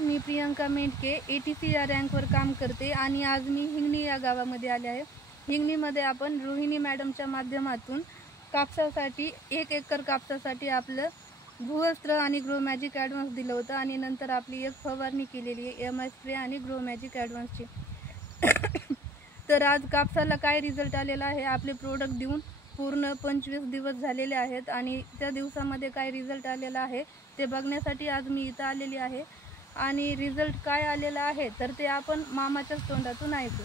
मी Priyanka मेंढके ATC या रँकवर काम करते आणि आज मी हिंगणी या गावामध्ये आले आहे। हिंगणीमध्ये आपण रोहिणी मॅडमच्या माध्यमातून कापसासाठी 1 एकर कापसासाठी आपलं भूवस्त्र आणि ग्रो मॅजिक ॲडव्हान्स दिलं होतं आणि नंतर आपली एक फवारणी केलेली आहे MI स्प्रे आणि ग्रो मॅजिक ॲडव्हान्सची। तर आज कापसाला काय रिझल्ट आलेला आहे, आपले प्रोडक्ट देऊन पूर्ण 25 दिवस झालेले आहेत आणि त्या दिवसामध्ये काय रिझल्ट आलेला आहे ते बघण्यासाठी आज मी इथं आलेली आहे आणि रिझल्ट काय आलेला आहे तर ते आपण मामाच्याच तोंडातून ऐकू।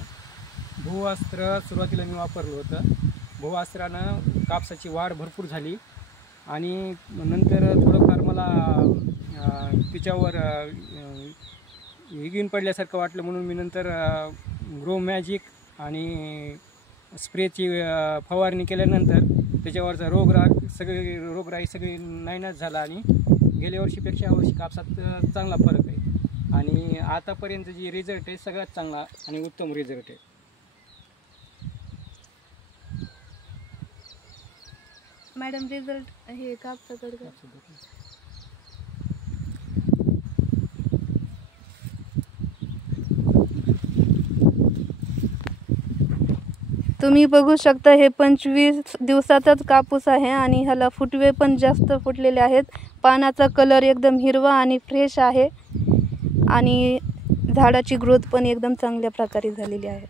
भूवस्त्र सुरुवातीला मी वापरलं होतं। भूवस्त्रानं कापसाची वाढ भरपूर झाली आणि नंतर थोडंफार मला तिच्यावर हिगीन पडल्यासारखं वाटलं, म्हणून मी नंतर ग्रो मॅजिक आणि स्प्रेची फवारणी केल्यानंतर त्याच्यावरचा रोगराई सगळी नायनाट झाला आणि गेल्या वर्षीपेक्षा यावर्षी कापसात चांगला फरक आहे आणि आतापर्यंत जी रिझल्ट आहे सगळ्यात चांगला आणि उत्तम रिझल्ट आहे। मॅडम रिझल्ट हे कापसाकडे तुम्ही बघू शकता, हे 25 दिवसाचाच कापूस आहे आणि ह्याला फुटवे पण जास्त फुटलेले आहेत। पानाचा कलर एकदम हिरवा आणि फ्रेश आहे आणि झाडाची ग्रोथ पण एकदम चांगल्या प्रकारे झालेली आहे।